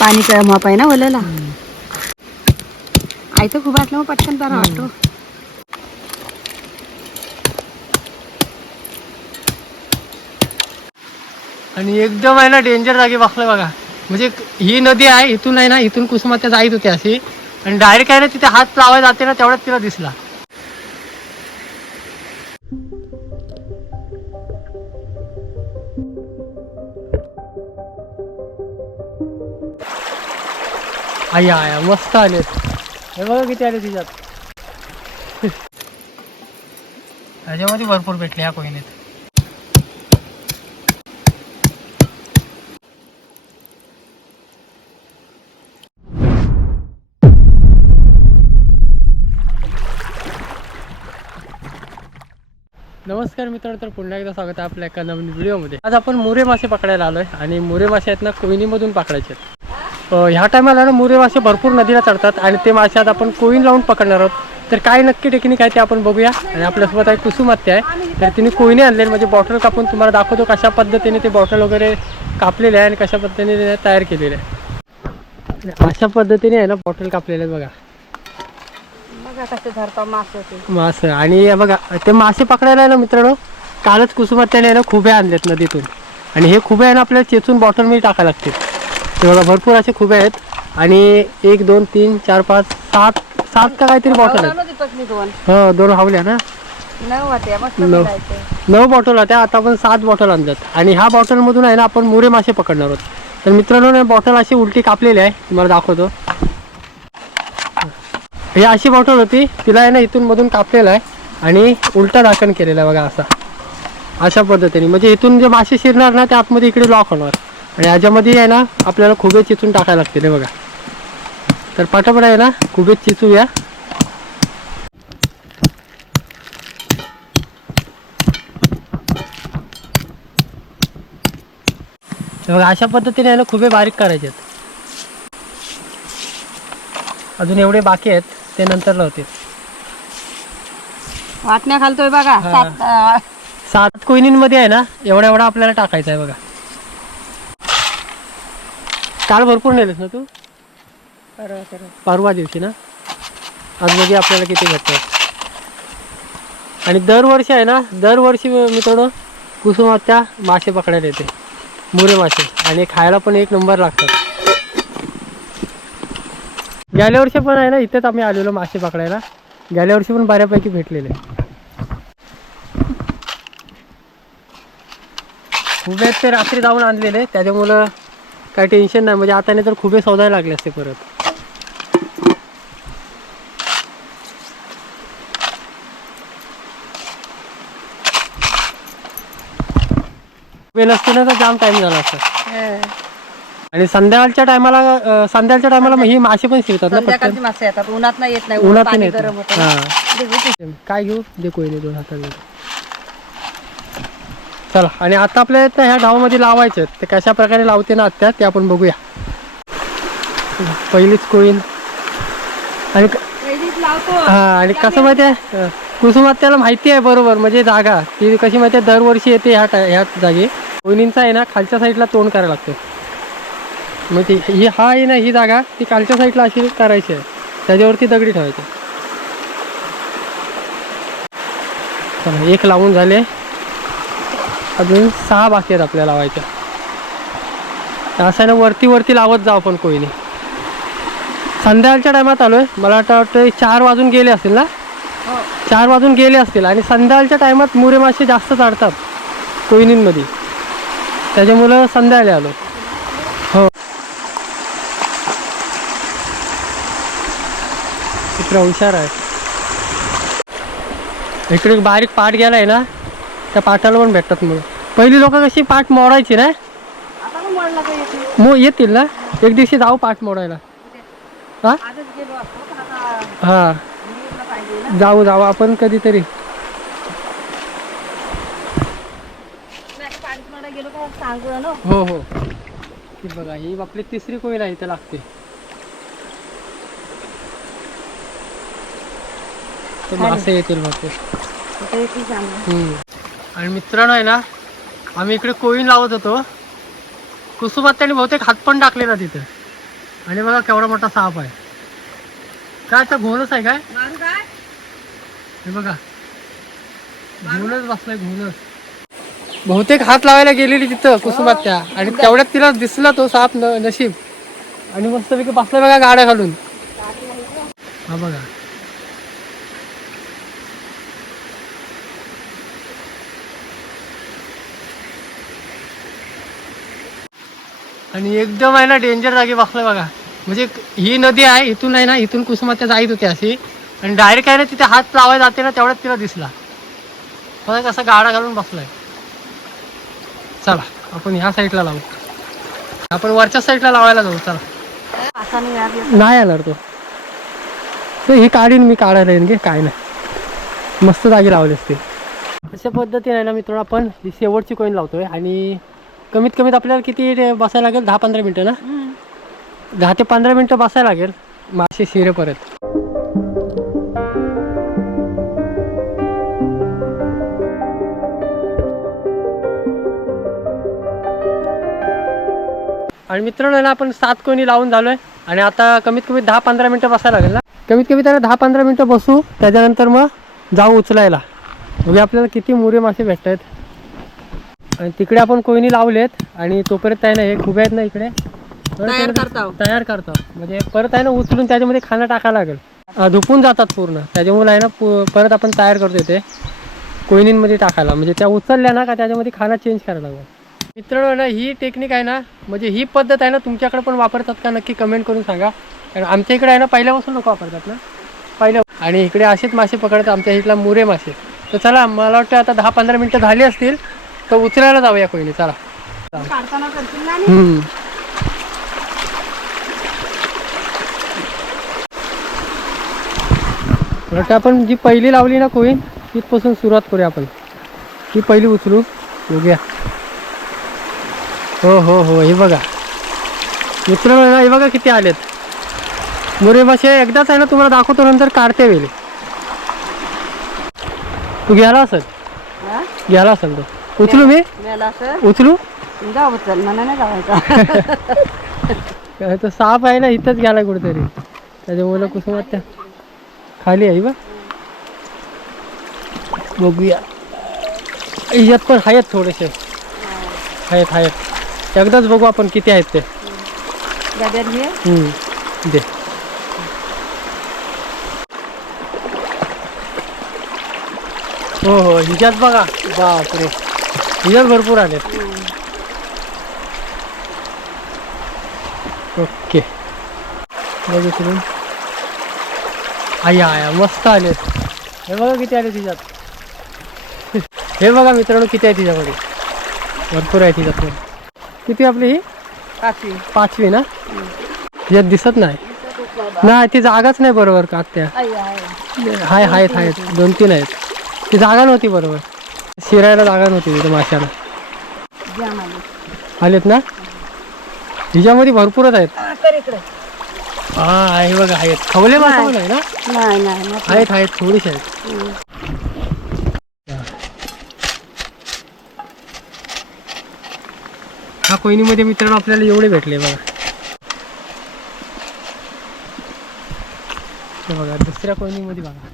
पाणी काय माप आहे ना ओल्याला आई तर खूप मग पटकन बरं वाटतो. आणि एकदम आहे ना डेंजर जागी बसलं बघा. म्हणजे ही नदी आहे इथून आहे ना इथून कुसुमाच्या जाईत होती अशी. आणि डायरेक्ट आहे ना तिथे हात लावायला जाते ना तेवढ्यात तिला दिसला. आया आया मस्त आलेत हे बघा किती आले तिच्यात. ह्याच्यामध्ये भरपूर भेटले ह्या कोहिनीत. नमस्कार मित्रांनो तर पुन्हा एकदा स्वागत आहे आपल्या एका नवीन व्हिडिओमध्ये आज आपण मुरे मासे पकडायला आलोय आणि मुरे मासे आहेत ना कोयनीमधून पकडायचे आहेत. ह्या टायमाला ना मुरे मासे भरपूर नदीला चढतात आणि ते मासे आता आपण कोईन लावून पकडणार आहोत. तर काय नक्की टेक्निक आहे ते आपण बघूया. आणि आपल्यासोबत आहे कुसुमात्या आहे. तर तिने कोयने आणले म्हणजे बॉटल कापून तुम्हाला दाखवतो कशा पद्धतीने ते बॉटल वगैरे कापलेले आहे आणि कशा पद्धतीने तयार केलेले आहे. अशा पद्धतीने आहे ना बॉटल कापलेले आहेत बघा. बघा कसं धरता मास आणि बघा ते मासे पकडायला आहे ना मित्रांनो कालच कुसुमात्याने ना खुबे आणलेत नदीतून. आणि हे खुबे आहे ना आपल्याला चेचून बॉटलमध्ये टाकायला लागतील. ते बघा भरपूर असे खुबे आहेत. आणि एक दोन तीन चार पाच सात सात का काहीतरी बॉटल आहेत. दोन. हो दोन हावल्या ना? नऊ. नऊ. बॉटल होत्या आता आपण सात बॉटल आणतात आणि ह्या बॉटलमधून आहे ना आपण मुरे मासे पकडणार आहोत. तर मित्रांनो ना बॉटल अशी उलटी कापलेली आहे. तुम्हाला दाखवतो. ही अशी बॉटल होती तिला आहे ना इथून मधून कापलेलं आहे. आणि उलटा झाकण केलेलं आहे बघा असा. अशा पद्धतीने. म्हणजे इथून जे मासे शिरणार ना ते आतमध्ये इकडे लॉक होणार. आणि ह्याच्यामध्ये आहे ना आपल्याला खुबे चिचून टाकायला लागतील हे बघा. तर पटापट आहे ना खुबे चिचूया बघा अशा पद्धतीने आहे ना खुबे बारीक करायचे आहेत. अजून एवढे बाकी आहेत ते नंतर लावते वाटण्या घालतोय बघा सात कोयनींमध्ये आहे ना एवढा एवढा आपल्याला टाकायचा आहे बघा. काल भरपूर नेलेस ना तू? परवा दिवशी ना? आज बघी आपल्याला किती भेटतात. आणि दरवर्षी आहे ना दरवर्षी मित्रांनो कुसुमात्या मासे पकडायला येते. मुरे मासे. आणि खायला पण एक नंबर लागतात. गेल्या वर्षी पण आहे ना इथेच आम्ही आलेलो मासे पकडायला. गेल्या वर्षी पण बऱ्यापैकी भेटलेले. खुबे ते रात्री जाऊन आणलेले. त्याच्यामुळं काही टेन्शन नाही. म्हणजे आता नाही तर खुबे शोधायला लागले असते परत. नसते ना तर जाम टाइम झाला असता. हं. आणि संध्याकाळच्या टायमाला संध्याकाळच्या टायमाला ही मासे पण शिरतात ना पटकन. संध्याकाळची मासे येतात. उन्हात नाही येत नाही. उन्हात पाणी नाही गरम येत. होतं. हा. ते होते. काय घेऊ? दे कोयने दोन हाताने. चला आणि आता आपल्या ह्या ढावामध्ये लावायचे ते कशा प्रकारे लावते ना आत्या ते आपण बघूया. पहिलीच कोईन आणि हा आणि कसं माहिती आहे? कुसुमात त्याला माहिती आहे बरोबर म्हणजे जागा. ती कशी माहिती आहे? दरवर्षी येते ह्या ह्या जागी. कोयनींचा आहे ना खालच्या साईडला तोंड करायला लागतं मग ती ही हा आहे ना ही जागा ती खालच्या साईडला अशी करायची आहे. त्याच्यावरती दगडी ठेवायची. एक लावून झाले. अजून सहा बाकी आहेत आपल्याला लावायच्या. तर असं आहे ना वरती वरती लावत जाऊ आपण कोयनी संध्याकाळच्या टायमात आलोय मला वाटतं वाटतं चार वाजून गेले असतील ना? हो. चार वाजून गेले असतील आणि संध्याकाळच्या टायमात मुरे मासे जास्त चढतात कोयनींमध्ये. त्याच्यामुळं संध्याकाळी आलो. हो. इकडे हुशार आहे. इकडे बारीक पाठ गेलाय ना त्या पाठाला पण भेटतात मग पहिली लोक कशी पाठ मोडायची ना नाही. मग येतील? ना? एक दिवशी जाऊ पाठ मोडायला. हा? हा. जाऊ जाऊ आपण कधीतरी. हो हो. बघा ही आपली तिसरी आहे इथं लागते. मासे येतील हम्म. आणि मित्रांनो आहे ना आम्ही इकडे कोईन लावत होतो. कुसुमात त्यांनी बहुतेक हात पण टाकले ना तिथं. आणि बघा केवढा मोठा साप आहे. काय तर घोणच आहे काय? हे बघा. घोणच बसलाय घोणच बहुतेक हात लावायला गेलेली तिथं कुसुमात त्या. आणि तेवढ्यात तिला दिसला तो साप नशीब. आणि मस्तपैकी बसला बघा गाड्या घालून. हा बघा. आणि एकदम आहे ना डेंजर जागी बसलं बघा. म्हणजे ही नदी आहे इथून आहे ना इथून कुसुमात जाईत होती अशी. आणि डायरेक्ट आहे ना तिथे हात लावायला जाते ना तेवढ्यात तिला दिसला. बघा कसा गाडा घालून बसलाय. चला आपण ह्या साईडला लावू. आपण वरच्या साईडला लावायला जाऊ चला. नाही येणार तो. तो ही काढीन मी काढायला येईन गे काय नाही. मस्त जागी लावले असते. अशा पद्धतीने ना मित्रांनो आपण ही शेवटची कोईन लावतोय आणि कमीत कमीत आपल्याला किती बसायला लागेल? दहा पंधरा मिनटं ना? दहा ते पंधरा मिनटं बसायला लागेल. मासे शिरे परत. आणि मित्रांनो ना आपण सात कोणी लावून झालोय. आणि आता कमीत कमी दहा पंधरा मिनटं बसायला लागेल ना? कमीत कमी त्याला दहा पंधरा मिनटं बसू. त्याच्यानंतर मग जाऊ उचलायला. बघूया आपल्याला किती मुरे मासे भेटत आहेत आणि तिकडे आपण कोयनी लावलेत आणि तोपर्यंत आहे ना हे खूप आहेत ना इकडे. तयार ते- करताव. तयार करतो म्हणजे परत आहे ना उचलून त्याच्यामध्ये खाणं टाकायला लागेल. धुपून जातात पूर्ण. त्याच्यामुळे आहे ना परत आपण तयार करतो ते कोयनींमध्ये टाकायला. म्हणजे त्या उचलल्या ना का त्याच्यामध्ये खाना चेंज करायला लागेल. मित्रांनो ना ही टेक्निक आहे ना म्हणजे ही पद्धत आहे ना तुमच्याकडे पण वापरतात का नक्की कमेंट करून सांगा. कारण आमच्या इकडे आहे ना पहिल्यापासून लोक वापरतात ना. पहिल्या आणि इकडे असेच मासे पकडतात आमच्या इथला मुरे मासे. तर चला मला वाटतं आता दहा पंधरा मिनटं झाली असतील. तर उचलायला जाऊया कोयनी चला. हम्म. वाटतं आपण जी पहिली लावली ना कोईन तिथपासून सुरुवात करूया आपण. ती पहिली उचलू बघूया. हो हो हो हे बघा. मित्रांनो ना हे बघा किती आलेत. मुरे मासे एकदाच आहे ना तुम्हाला दाखवतो नंतर काढते वेळी. तू घ्यायला असेल? घ्यायला असेल तो. उचलू मी? मेला असं उचलू? जाऊ चल मला नाही जावायचा. काय तर साप आहे ना इथंच गेला कुठेतरी. त्याच्यामुळे कुसुमात त्या खाली आहे बा बघूया. यात पण आहेत थोडेसे. आहेत आहेत एकदाच बघू आपण किती आहेत ते. दे. हो हो हिच्यात बघा. बापरे. हिच्यात भरपूर आलेत ओके. बघ इकडून आया आया मस्त आलेत हे बघा किती आले तिच्यात. हे बघा मित्रांनो किती आहे तिच्यामध्ये भरपूर आहे तिच्यात. किती आपली ही? काशी पाचवी ना? यात दिसत नाही. नाही ती जागाच नाही बरोबर का त्या आई आहे हाय आहेत आहेत दोन तीन आहेत. ती जागा नव्हती बरोबर. शिरायला जागा नव्हती तिथे माशाला. आलेत ना? हिच्यामध्ये भरपूरच आहेत. हा, हा आहे बघा आहेत. खवले मासा पण आहे ना. आहेत आहेत थोडीशी आहेत. हा कोयनीमध्ये मित्रांनो आपल्याला एवढे भेटले बघा. बघा दुसऱ्या कोयनीमध्ये बघा.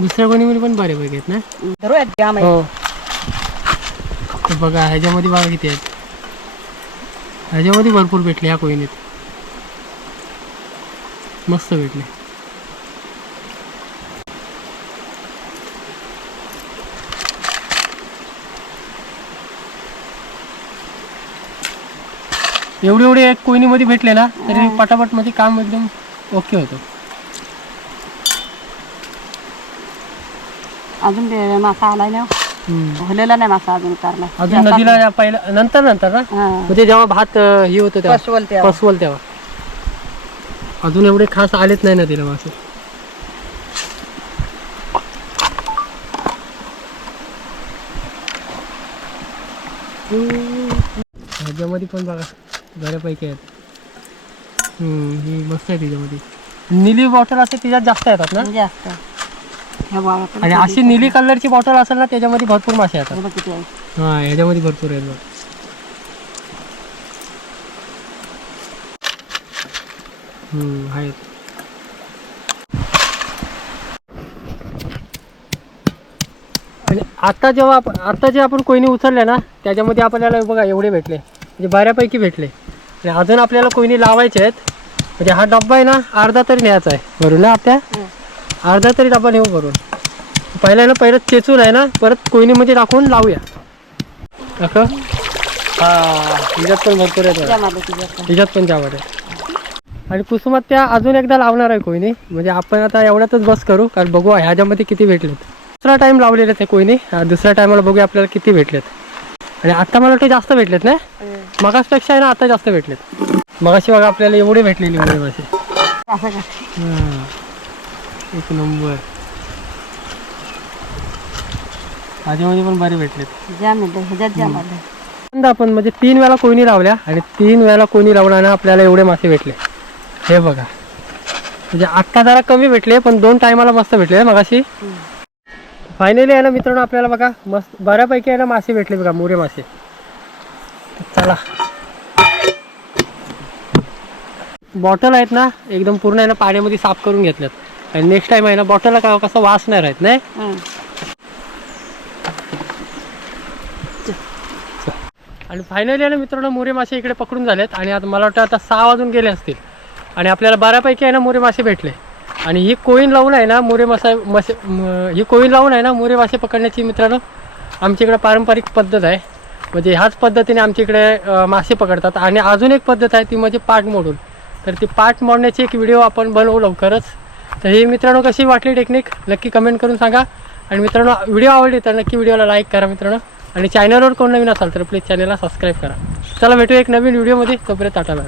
दुसऱ्या कोयनीमध्ये पण बऱ्यापैकी आहेत ना? धरूयात जाम आहे हो. तर बघा ह्याच्यामध्ये बघा किती आहेत. ह्याच्यामध्ये भरपूर भेटले ह्या कोयनीत मस्त भेटले. एवढे एवढे एक कोयनीमध्ये भेटले ना तरी पटापटमध्ये काम एकदम ओके होतं. अजून ते मासा आलाय ना. भरलेला नाही मासा अजून कारला अजून नदीला या पहिला नंतर नंतर ना? हा. म्हणजे जेव्हा भात अं, हे होतं तेव्हा? ते पसवल तेव्हा. अजून एवढे खास आलेच नाही नदीला मासे. ह्याच्यामध्ये पण बघा बऱ्यापैकी आहेत. हम्म, ही मस्त आहे तिच्यामध्ये. निली बॉटल असते तिच्यात जास्त येतात ना? जास्त. आणि अशी निळी कलरची बॉटल असेल ना त्याच्यामध्ये भरपूर मासे येतात. हा याच्यामध्ये भरपूर आहेत आहेत. आणि आता जेव्हा आपण आता जे आपण कोयनी उचलले ना त्याच्यामध्ये आपल्याला बघा एवढे भेटले. म्हणजे बऱ्यापैकी भेटले. आणि अजून आपल्याला कोयनी लावायचे आहेत. म्हणजे हा डब्बा आहे ना अर्धा तरी न्यायचा आहे. बरोबर ना आपल्या अर्धा तरी डब्बा नेऊ भरून पहिला ना पहिलं चेचून आहे ना परत कोयनीमध्ये टाकून लावूया. हा हिच्यात पण भरपूर. हिच्यात पण. जावर आहे आणि कुसुमात त्या अजून एकदा लावणार आहे कोयनी म्हणजे आपण आता एवढ्यातच बस करू कारण बघू ह्याच्यामध्ये किती भेटलेत. दुसरा टाइम लावलेले ते कोयनी दुसऱ्या टायमाला बघूया आपल्याला किती भेटलेत. आणि आता मला वाटतं जास्त भेटलेत ना? मगासपेक्षा आहे ना आता जास्त भेटलेत. मगाशी बघा आपल्याला एवढे भेटलेले मुळे मासे. एक नंबर. भाजीमध्ये पण बरे भेटलेत. जाम येतं ह्याच्यात जाम आलं पहिल्यांदा आपण म्हणजे तीन वेळा कोणी लावल्या आणि तीन वेळा कोणी लावल्यानं आपल्याला एवढे मासे भेटले. हे बघा. म्हणजे आत्ता जरा कमी भेटले पण दोन टायमाला मस्त भेटले मग अशी फायनली आहे ना मित्रांनो आपल्याला बघा मस्त बऱ्यापैकी आहे ना मासे भेटले बघा मोरे मासे. चला. बॉटल आहेत ना एकदम पूर्ण आहे ना पाण्यामध्ये साफ करून घेतल्यात. आणि नेक्स्ट टाइम आहे ना बॉटलला का कसं वास नाही? राहत नाही. आणि फायनली आहे ना मित्रांनो मोरे मासे इकडे पकडून झालेत आणि आता मला वाटतं आता सहा वाजून गेले असतील. आणि आपल्याला बऱ्यापैकी आहे ना मोरे मासे भेटले. आणि ही कोईन लावून आहे ना मोरे मासा मासे ही कोईन लावून आहे ना मोरे मासे पकडण्याची मित्रांनो आमच्या इकडे पारंपरिक पद्धत आहे. म्हणजे ह्याच पद्धतीने आमच्या इकडे मासे पकडतात. आणि अजून एक पद्धत आहे ती म्हणजे पाठ मोडून. तर ती पाठ मोडण्याची एक व्हिडिओ आपण बनवू लवकरच. तर ही मित्रांनो कशी वाटली टेक्निक नक्की कमेंट करून सांगा. आणि मित्रांनो व्हिडिओ आवडली तर नक्की व्हिडिओला लाईक करा मित्रांनो. आणि चॅनलवर कोण नवीन असाल तर प्लीज चॅनलला सबस्क्राईब करा. चला भेटू एक नवीन व्हिडिओमध्ये तोपर्यंत टाटा बाय.